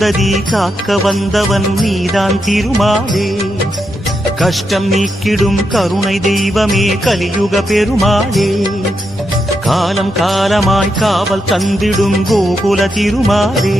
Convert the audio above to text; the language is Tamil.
ததி காக்க வந்தவன் நீதான் திருமாலே, கஷ்டம் நீக்கிடும் கருணை தெய்வமே கலியுக பெருமாளே, காலம் காலமாய் காவல் தந்திடும் கோகுல திருமாலே.